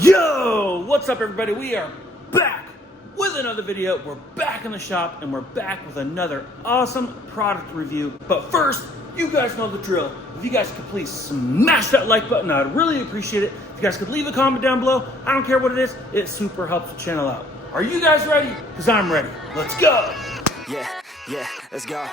Yo, what's up everybody? We are back with another video. We're back in the shop and we're back with another awesome product review. But first, you guys know the drill. If you guys could please smash that like button, I'd really appreciate it. If you guys could leave a comment down below, I don't care what it is, it super helps the channel out. Are you guys ready? Because I'm ready. Let's go. Yeah, let's go.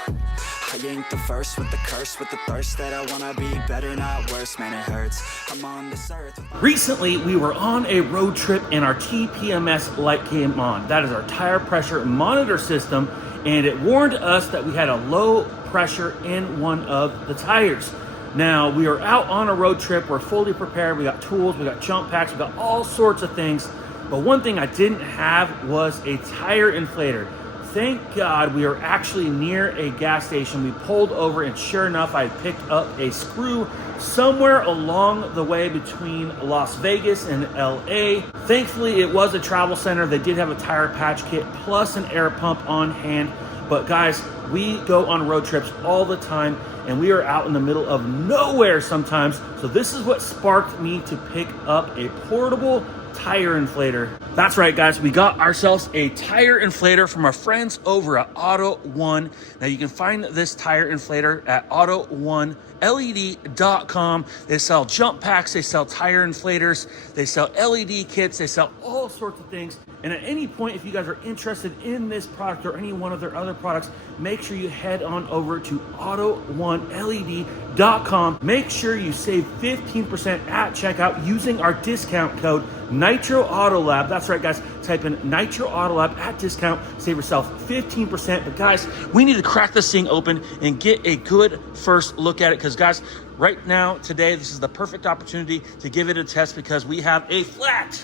I ain't the first with the curse, with the thirst that I wanna be better, not worse, man, it hurts. I'm on this earth. Recently, we were on a road trip and our TPMS light came on. That is our tire pressure monitor system, and it warned us that we had a low pressure in one of the tires. Now, we are out on a road trip, we're fully prepared, we got tools, we got jump packs, we got all sorts of things, but one thing I didn't have was a tire inflator. Thank God we were actually near a gas station. We pulled over and sure enough, I picked up a screw somewhere along the way between Las Vegas and LA. Thankfully, it was a travel center. They did have a tire patch kit plus an air pump on hand. But guys, we go on road trips all the time and we are out in the middle of nowhere sometimes. So this is what sparked me to pick up a portable tire inflator. That's right, guys. We got ourselves a tire inflator from our friends over at Autoone. Now you can find this tire inflator at AutoOneLED.com. They sell jump packs, they sell tire inflators, they sell LED kits, they sell all sorts of things. And at any point, if you guys are interested in this product or any one of their other products, make sure you head on over to AutoOneLED.com. Make sure you save 15% at checkout using our discount code Nitro Autolab. That's right, guys. Type in Nitro Autolab at discount. Save yourself 15%. But guys, we need to crack this thing open and get a good first look at it. Because guys, right now, today, this is the perfect opportunity to give it a test because we have a flat.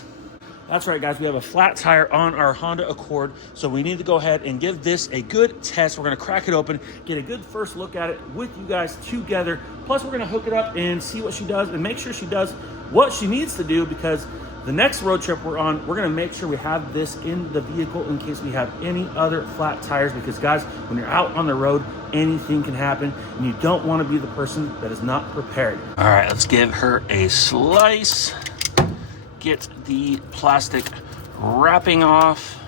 That's right, guys. We have a flat tire on our Honda Accord. So we need to go ahead and give this a good test. We're going to crack it open, get a good first look at it with you guys together. Plus, we're going to hook it up and see what she does and make sure she does what she needs to do, because the next road trip we're on, we're going to make sure we have this in the vehicle in case we have any other flat tires. Because guys, when you're out on the road, anything can happen and you don't want to be the person that is not prepared. All right, let's give her a slice. Get the plastic wrapping off.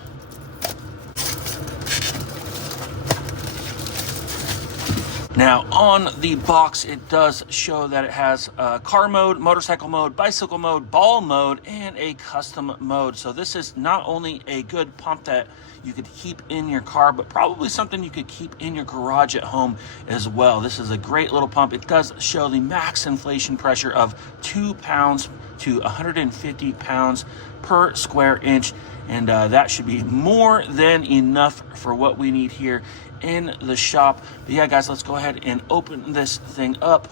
Now on the box, it does show that it has car mode, motorcycle mode, bicycle mode, ball mode, and a custom mode. So this is not only a good pump that you could keep in your car, but probably something you could keep in your garage at home as well. This is a great little pump. It does show the max inflation pressure of 2 pounds to 150 pounds per square inch. And that should be more than enough for what we need here in the shop. But yeah, guys, let's go ahead and open this thing up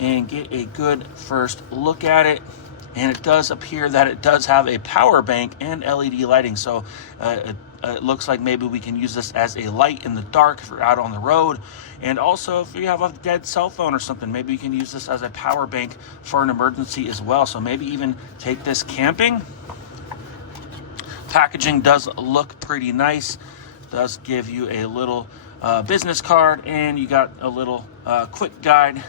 and get a good first look at it. And it does appear that it does have a power bank and LED lighting. So it looks like maybe we can use this as a light in the dark if we're out on the road. And also if you have a dead cell phone or something, maybe you can use this as a power bank for an emergency as well. So maybe even take this camping. Packaging does look pretty nice. Does give you a little business card, and you got a little quick guide.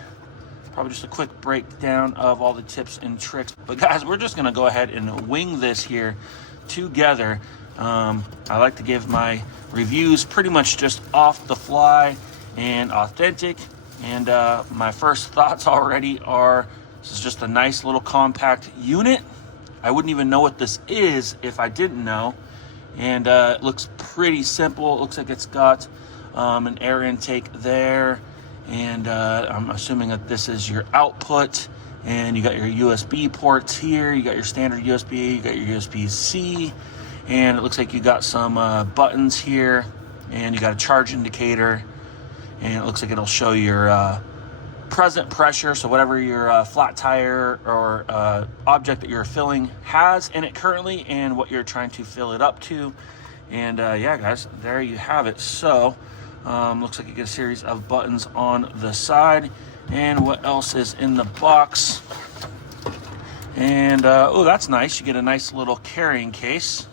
Probably just a quick breakdown of all the tips and tricks. But guys, we're just gonna go ahead and wing this here together. I like to give my reviews pretty much just off the fly and authentic. And my first thoughts already are, this is just a nice little compact unit. I wouldn't even know what this is if I didn't know. And it looks pretty simple. It looks like it's got an air intake there. And I'm assuming that this is your output. And you got your USB ports here. You got your standard USB. You got your USB-C. And it looks like you got some buttons here. And you got a charge indicator. And it looks like it'll show your present pressure. So whatever your flat tire or object that you're filling has in it currently and what you're trying to fill it up to. And yeah, guys, there you have it. So looks like you get a series of buttons on the side. And what else is in the box? And oh, that's nice. You get a nice little carrying case.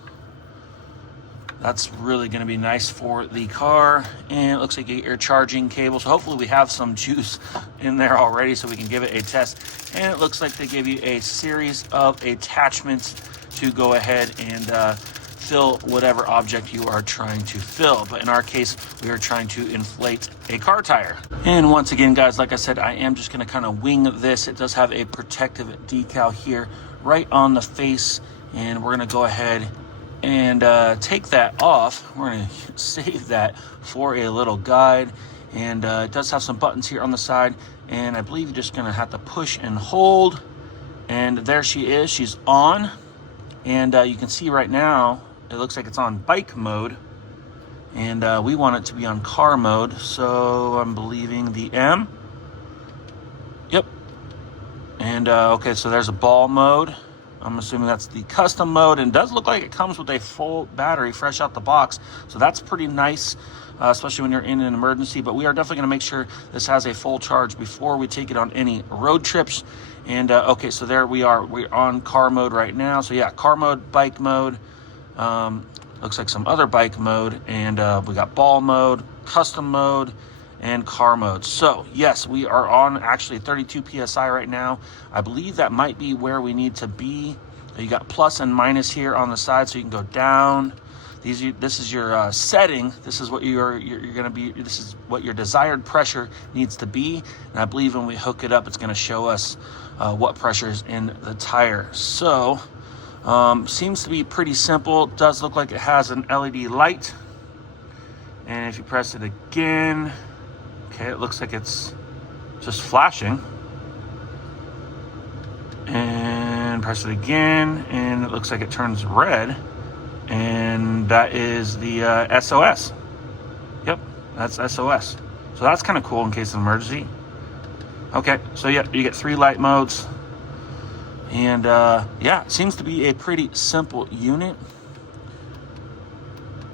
That's really going to be nice for the car. And it looks like you get your charging cable. So hopefully we have some juice in there already so we can give it a test. And it looks like they give you a series of attachments to go ahead and fill whatever object you are trying to fill. But in our case, we are trying to inflate a car tire. And once again, guys, like I said, I am just going to kind of wing this. It does have a protective decal here right on the face. And we're going to go ahead and take that off. We're going to save that for a little guide. And it does have some buttons here on the side. And I believe you're just going to have to push and hold. And there she is. She's on. And you can see right now, it looks like it's on bike mode. And we want it to be on car mode. So I'm believing the M. Yep. And okay, so there's a ball mode. I'm assuming that's the custom mode, and it does look like it comes with a full battery fresh out the box. So that's pretty nice, especially when you're in an emergency. But we are definitely going to make sure this has a full charge before we take it on any road trips. And okay, so there we are. We're on car mode right now. So yeah, car mode, bike mode. Looks like some other bike mode. And we got ball mode, custom mode, and car mode. So yes, we are on actually 32 PSI right now. I believe that might be where we need to be. You got plus and minus here on the side, so you can go down. This is your setting. This is what you're going to be. This is what your desired pressure needs to be. And I believe when we hook it up, it's going to show us what pressure is in the tire. So seems to be pretty simple. It does look like it has an LED light. And if you press it again, okay, it looks like it's just flashing. And press it again, and it looks like it turns red. And that is the SOS. Yep, that's SOS. So that's kind of cool in case of emergency. Okay, so yeah, you get 3 light modes. And yeah, it seems to be a pretty simple unit.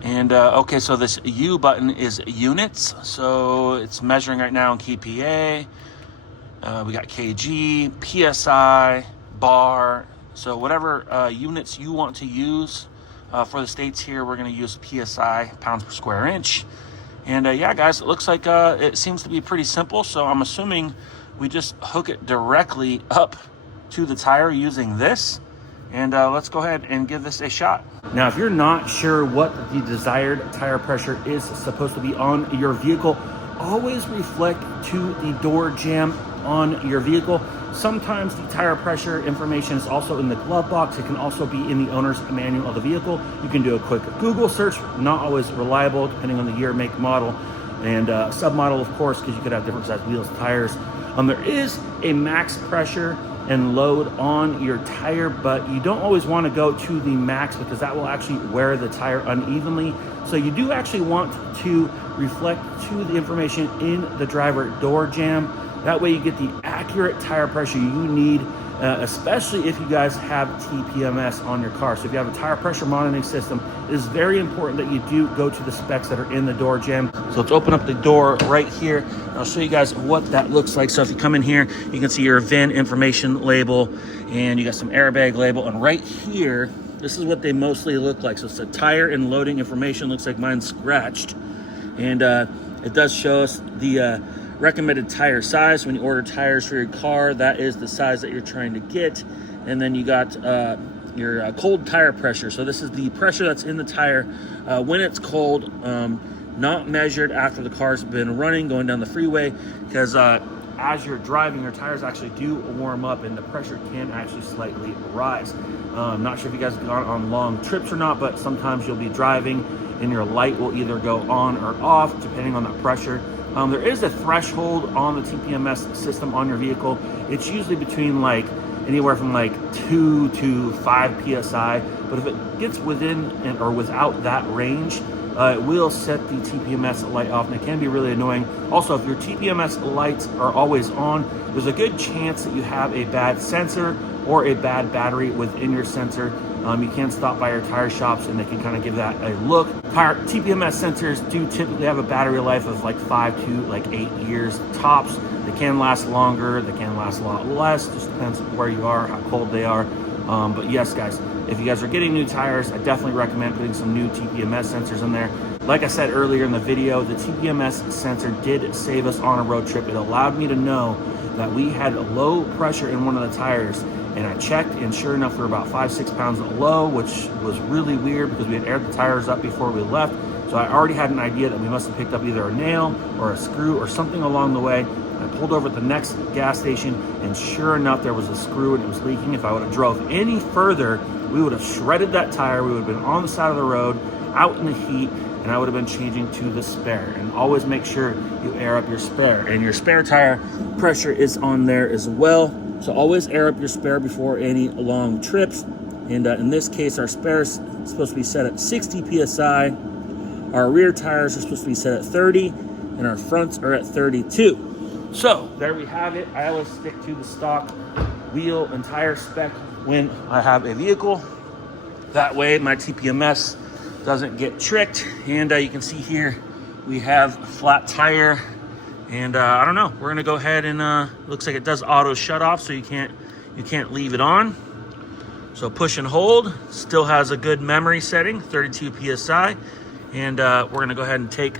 And okay, so this U button is units. So it's measuring right now in kPa. We got kg, PSI, bar. So whatever units you want to use for the States here, we're going to use PSI, pounds per square inch. And yeah, guys, it looks like it seems to be pretty simple. So I'm assuming we just hook it directly up to the tire using this. And let's go ahead and give this a shot. Now, if you're not sure what the desired tire pressure is supposed to be on your vehicle, always reflect to the door jamb on your vehicle. Sometimes the tire pressure information is also in the glove box. It can also be in the owner's manual of the vehicle. You can do a quick Google search, not always reliable depending on the year, make, model, and submodel, of course, because you could have different size wheels, tires. There is a max pressure and load on your tire, but you don't always want to go to the max because that will actually wear the tire unevenly. So you do actually want to reflect to the information in the driver door jamb. That way you get the accurate tire pressure you need, especially if you guys have TPMS on your car. So if you have a tire pressure monitoring system, it is very important that you do go to the specs that are in the door jamb. So let's open up the door right here. And I'll show you guys what that looks like. So if you come in here, you can see your VIN information label, and you got some airbag label. And right here, this is what they mostly look like. So it's a tire and loading information. Looks like mine's scratched. And it does show us the recommended tire size. When you order tires for your car, that is the size that you're trying to get. And then you got your cold tire pressure. So this is the pressure that's in the tire when it's cold, not measured after the car's been running, going down the freeway, because as you're driving, your tires actually do warm up and the pressure can actually slightly rise. I'm not sure if you guys have gone on long trips or not, but sometimes you'll be driving and your light will either go on or off depending on the pressure. There is a threshold on the TPMS system on your vehicle. It's usually between like anywhere from like 2 to 5 PSI. But if it gets within or without that range, it will set the TPMS light off, and it can be really annoying. Also, if your TPMS lights are always on, there's a good chance that you have a bad sensor or a bad battery within your sensor. You can stop by your tire shops and they can kind of give that a look. TPMS sensors do typically have a battery life of like 5 to like 8 years tops. They can last longer, they can last a lot less, just depends where you are, how cold they are. But yes, guys, if you guys are getting new tires, I definitely recommend putting some new TPMS sensors in there. Like I said earlier in the video, the TPMS sensor did save us on a road trip. It allowed me to know that we had low pressure in one of the tires, and I checked, and sure enough, we were about 5-6 pounds low, which was really weird because we had aired the tires up before we left. So I already had an idea that we must have picked up either a nail or a screw or something along the way. I pulled over at the next gas station, and sure enough, there was a screw and it was leaking. If I would have drove any further, we would have shredded that tire. We would have been on the side of the road, out in the heat, and I would have been changing to the spare. And always make sure you air up your spare. And your spare tire pressure is on there as well. So always air up your spare before any long trips. And in this case, our spare is supposed to be set at 60 PSI. Our rear tires are supposed to be set at 30, and our fronts are at 32. So there we have it. I always stick to the stock wheel and tire spec when I have a vehicle. That way my TPMS doesn't get tricked. And you can see here we have a flat tire. And I don't know, we're gonna go ahead and looks like it does auto shut off, so you can't leave it on. So push and hold, still has a good memory setting, 32 PSI. And we're gonna go ahead and take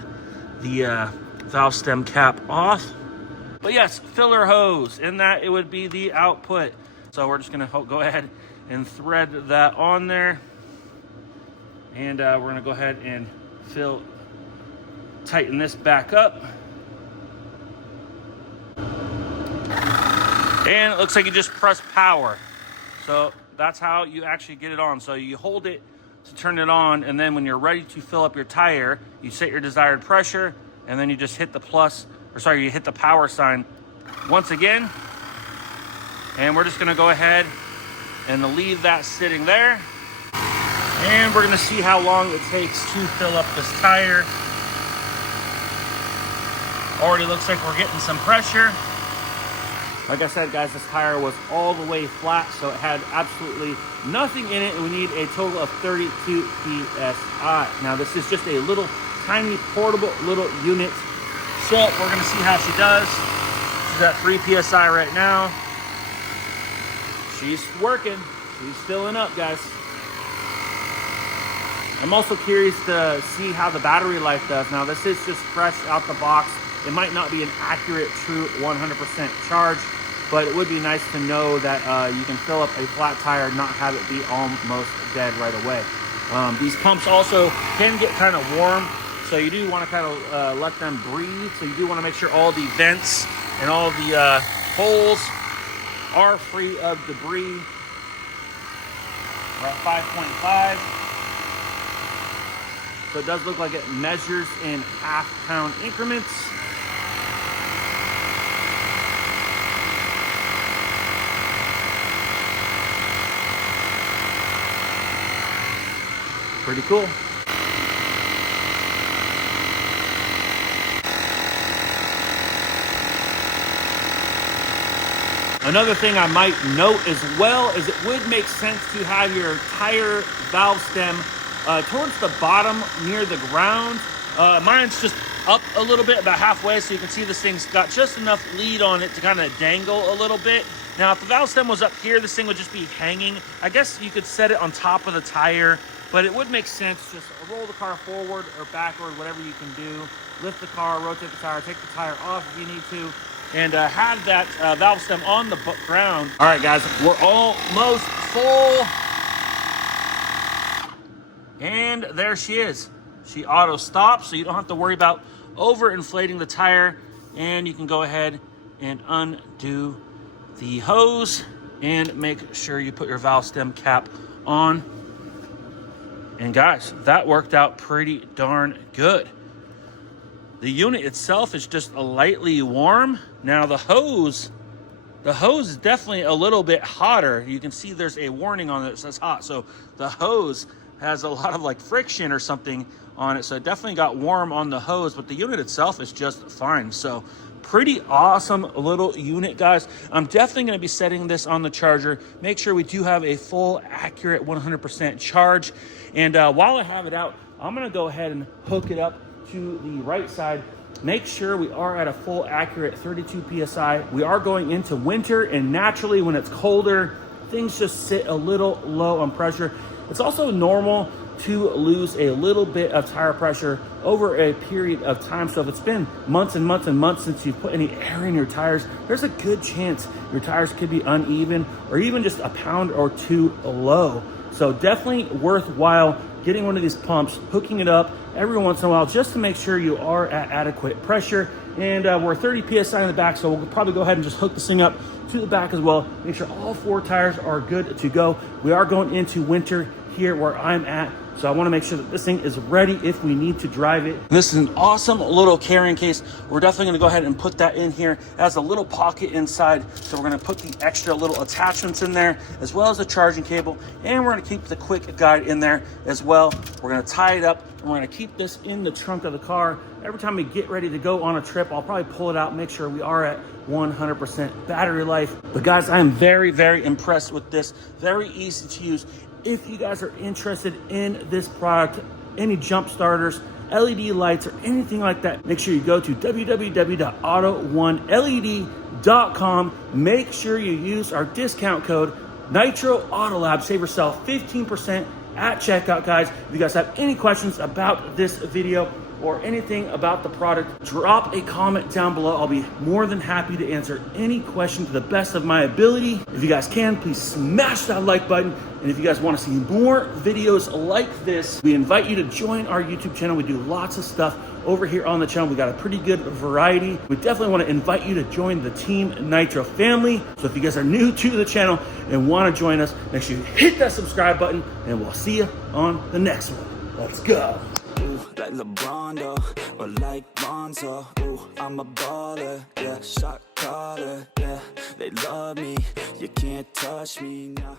the valve stem cap off. But yes, filler hose, in that it would be the output. So we're just gonna go ahead and thread that on there. And we're gonna go ahead and tighten this back up. And it looks like you just press power. So that's how you actually get it on. So you hold it to turn it on, and then when you're ready to fill up your tire, you set your desired pressure, and then you just hit you hit the power sign once again. And we're just gonna go ahead and leave that sitting there. And we're gonna see how long it takes to fill up this tire. Already looks like we're getting some pressure. Like I said, guys, this tire was all the way flat, so it had absolutely nothing in it, and we need a total of 32 PSI. Now, this is just a little tiny portable little unit. So we're gonna see how she does. She's at 3 PSI right now. She's working. She's filling up, guys. I'm also curious to see how the battery life does. Now, this is just fresh out the box. It might not be an accurate, true 100% charge, but it would be nice to know that you can fill up a flat tire and not have it be almost dead right away. These pumps also can get kind of warm, so you do want to kind of let them breathe. So you do want to make sure all the vents and all the holes are free of debris. We're at 5.5. So it does look like it measures in half-pound increments. Pretty cool. Another thing I might note as well is it would make sense to have your tire valve stem towards the bottom near the ground. Mine's just up a little bit, about halfway, so you can see this thing's got just enough lead on it to kind of dangle a little bit. Now, if the valve stem was up here, this thing would just be hanging. I guess you could set it on top of the tire, but it would make sense just roll the car forward or backward, whatever you can do. Lift the car, rotate the tire, take the tire off if you need to, and have that valve stem on the ground. All right, guys, we're almost full. And there she is. She auto stops, so you don't have to worry about over-inflating the tire. And you can go ahead and undo the hose and make sure you put your valve stem cap on. And guys, that worked out pretty darn good. The unit itself is just lightly warm. Now the hose is definitely a little bit hotter. You can see there's a warning on it that says hot. So the hose has a lot of like friction or something on it. So it definitely got warm on the hose, but the unit itself is just fine. So pretty awesome little unit, guys. I'm definitely going to be setting this on the charger. Make sure we do have a full, accurate 100% charge. And while I have it out, I'm going to go ahead and hook it up to the right side. Make sure we are at a full, accurate 32 PSI. We are going into winter, and naturally when it's colder, things just sit a little low on pressure. It's also normal to lose a little bit of tire pressure over a period of time. So if it's been months and months and months since you've put any air in your tires, there's a good chance your tires could be uneven or even just a pound or two low. So definitely worthwhile getting one of these pumps, hooking it up every once in a while just to make sure you are at adequate pressure. And we're 30 PSI in the back, so we'll probably go ahead and just hook this thing up to the back as well. Make sure all 4 tires are good to go. We are going into winter here where I'm at, so I want to make sure that this thing is ready if we need to drive it. This is an awesome little carrying case. We're definitely going to go ahead and put that in here. It has a little pocket inside, so we're going to put the extra little attachments in there, as well as the charging cable, and we're going to keep the quick guide in there as well. We're going to tie it up, and we're going to keep this in the trunk of the car. Every time we get ready to go on a trip, I'll probably pull it out, make sure we are at 100% battery life. But guys, I am very, very impressed with this. Very easy to use. If you guys are interested in this product, any jump starters, LED lights, or anything like that, make sure you go to www.autooneled.com. Make sure you use our discount code Nitro Autolab. Save yourself 15% at checkout, guys. If you guys have any questions about this video or anything about the product, drop a comment down below. I'll be more than happy to answer any question to the best of my ability. If you guys can, please smash that like button. And if you guys want to see more videos like this, we invite you to join our YouTube channel. We do lots of stuff over here on the channel. We got a pretty good variety. We definitely want to invite you to join the Team Nitro family. So if you guys are new to the channel and want to join us, make sure you hit that subscribe button, and we'll see you on the next one. Let's go. Like LeBron, though, or like Lonzo. Ooh, I'm a baller, yeah, shot caller, yeah. They love me, you can't touch me now.